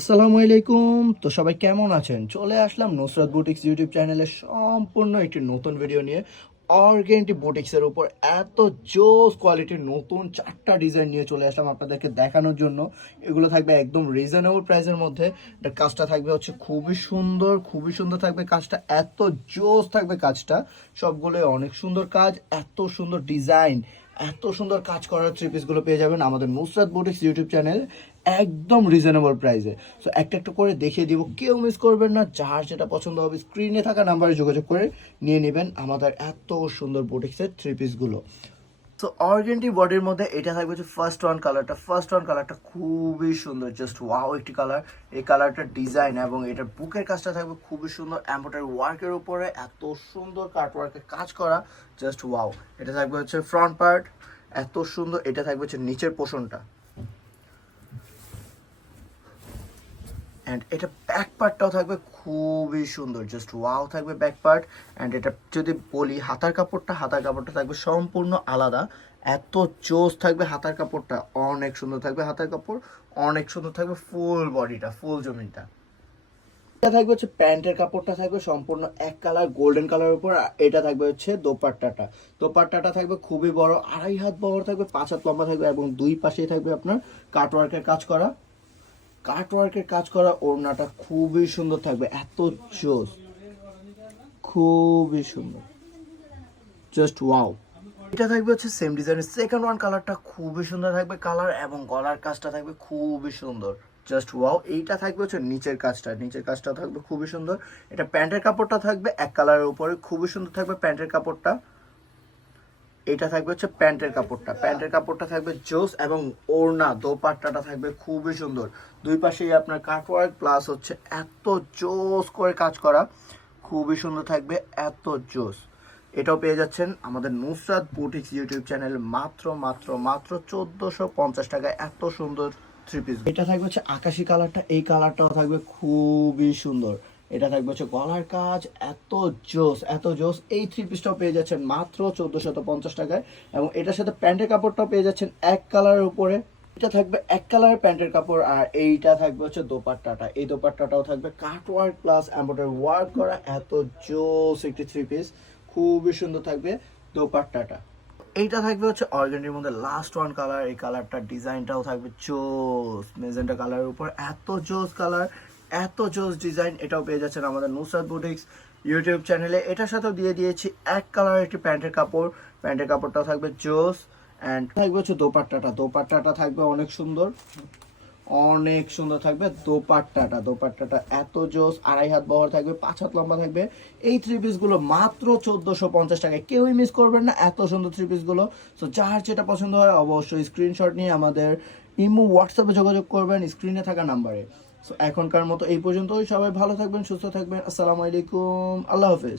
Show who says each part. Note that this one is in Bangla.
Speaker 1: আসসালামু আলাইকুম। তো সবাই কেমন আছেন? চলে আসলাম নুসরাত বুটিক্স ইউটিউব চ্যানেলে সম্পূর্ণ একটি নতুন ভিডিও নিয়ে। অর্গেন্টি বুটিক্সের উপর এত জোস কোয়ালিটির নতুন চারটা ডিজাইন নিয়ে চলে আসলাম আপনাদেরকে দেখানোর জন্য। এগুলো থাকবে একদম রিজনেবল প্রাইসের মধ্যে। এটার কাজটা থাকবে হচ্ছে খুবই সুন্দর খুবই সুন্দর থাকবে কাজটা। এত জোস থাকবে কাজটা। সবগুলোই অনেক সুন্দর কাজ, এত সুন্দর ডিজাইন এত সুন্দর কাজ করার থ্রি পিসগুলো পেয়ে যাবেন আমাদের নুসরাত বুটিক্স ইউটিউব চ্যানেল একদম রিজনেবল প্রাইসে সো একটা একটা করে দেখিয়ে দিব, কেউ মিস করবেন না, যার যেটা পছন্দ হবে স্ক্রিনে থাকা নাম্বারে যোগাযোগ করে নিয়ে নেবেন আমাদের এত সুন্দর বুটিক্সের থ্রি পিসগুলো তো অর্গেন্টি বডির মধ্যে এটা থাকবে হচ্ছে ফার্স্ট ওয়ান কালারটা ফার্স্ট ওয়ান কালারটা খুবই সুন্দর জাস্ট ওয়াও একটি কালার এই কালারটার ডিজাইন এবং এটার বুকের কাজটা থাকবে খুবই সুন্দর। অ্যাম্বোটারি ওয়ার্কের উপরে এত সুন্দর কাট ওয়ার্কের কাজ করা জাস্ট ওয়াও এটা থাকবে হচ্ছে ফ্রন্ট পার্ট এত সুন্দর, এটা থাকবে হচ্ছে নিচের পোষণটা অ্যান্ড এটা ব্যাক পার্টটাও থাকবে খুবই সুন্দর জাস্ট ওয়াও থাকবে ব্যাক পার্ট অ্যান্ড এটা যদি বলি, হাতার কাপড়টা হাতার কাপড়টা থাকবে সম্পূর্ণ আলাদা। এত জোস থাকবে হাতার কাপড়টা, অনেক সুন্দর থাকবে হাতার কাপড়, অনেক সুন্দর থাকবে ফুল বডিটা ফুল জমিনটা। এটা থাকবে হচ্ছে প্যান্টের কাপড়টা থাকবে সম্পূর্ণ এক কালার গোল্ডেন কালার উপর এটা থাকবে হচ্ছে দোপাট্টাটা। দোপাট্টাটা থাকবে খুবই বড়, আড়াই হাত বড় থাকবে, পাঁচ হাত লম্বা থাকবে, এবং দুই পাশেই থাকবে আপনার কাটওয়ার্কের কাজ করা। কাটওয়ার্কের কাজ করা ওড়নাটা খুবই সুন্দর থাকবে, এত জোস। খুবই সুন্দর। জাস্ট ওয়াও এটা থাকবে হচ্ছে সেম ডিজাইনের সেকেন্ড ওয়ান কালারটা খুবই সুন্দর থাকবে কালার এবং গলার কাজটা থাকবে খুবই সুন্দর। জাস্ট ওয়াও এইটা থাকবে হচ্ছে নিচের কাজটা। নিচের কাজটা থাকবে খুবই সুন্দর। এটা প্যান্টের কাপড়টা থাকবে এক কালারের উপরে, খুবই সুন্দর থাকবে প্যান্টের কাপড়টা। এটা থাকবে হচ্ছে প্যান্টের কাপড়টা। প্যান্টের কাপড়টা থাকবে জোস এবং ওড়না, দোপাট্টাটা থাকবে খুবই সুন্দর। দুই পাশেই আপনার কাটওয়ার্ক প্লাস হচ্ছে এত জোস করে কাজ করা, খুবই সুন্দর থাকবে এত জোস। এটাও পেয়ে যাচ্ছেন আমাদের নুসরাত বুটিক্স ইউটিউব চ্যানেল, মাত্র মাত্র মাত্র চোদ্দোশো পঞ্চাশ টাকায় এত সুন্দর থ্রি পিস এটা থাকবে হচ্ছে আকাশি কালারটা এই কালারটাও থাকবে খুবই সুন্দর। এটা থাকবে হচ্ছে গলার কাজ, এত জোস এত জোস। এই থ্রি পিসটাও পেয়ে যাচ্ছেন মাত্র চোদ্দোশত পঞ্চাশ টাকায়। এবং এটার সাথে প্যান্টের কাপড়টাও পেয়ে যাচ্ছেন এক কালারের উপরে। এটা থাকবে এক কালারের প্যান্টের কাপড় আর এইটা থাকবে হচ্ছে দোপাট্টাটা। এই দোপাট্টাটাও থাকবে cut work plus embroidery work করা, এত জোস একটি থ্রি পিস খুবই সুন্দর থাকবে দোপাট্টাটা। এইটা থাকবে হচ্ছে অর্গেন্ডির মধ্যে লাস্ট ওয়ান কালার এই কালারটার ডিজাইনটাও থাকবে জোস। মেজেন্টা কালারের উপর। এত জোস কালার এত জোস ডিজাইন এটাও পেয়ে যাচ্ছেন আমাদের নুসরাত বুটিক্স ইউটিউব চ্যানেলে। এটার সাথেও দিয়ে দিয়েছি এক কালারের একটি প্যান্টের কাপড়। প্যান্টের কাপড়টা থাকবে জোস অ্যান্ড থাকবে হচ্ছে দোপাট্টাটা। দোপাট্টাটা থাকবে অনেক সুন্দর। অনেক সুন্দর থাকবে দোপাট্টাটা। দোপাট্টাটা এত জোস, আড়াই হাত বহর থাকবে, পাঁচ হাত লম্বা থাকবে। এই থ্রি পিসগুলো মাত্র চোদ্দোশো পঞ্চাশ টাকায়। কেউই মিস করবেন না এত সুন্দর থ্রি পিসগুলো সো যার যেটা পছন্দ হয় অবশ্যই স্ক্রিনশট নিয়ে আমাদের ইমো হোয়াটসঅ্যাপে যোগাযোগ করবেন। স্ক্রিনে থাকা নাম্বারে সো এখনকার মতো এই পর্যন্তই। সবাই ভালো থাকবেন সুস্থ থাকবেন। আসসালামু আলাইকুম। আল্লাহ হাফেজ।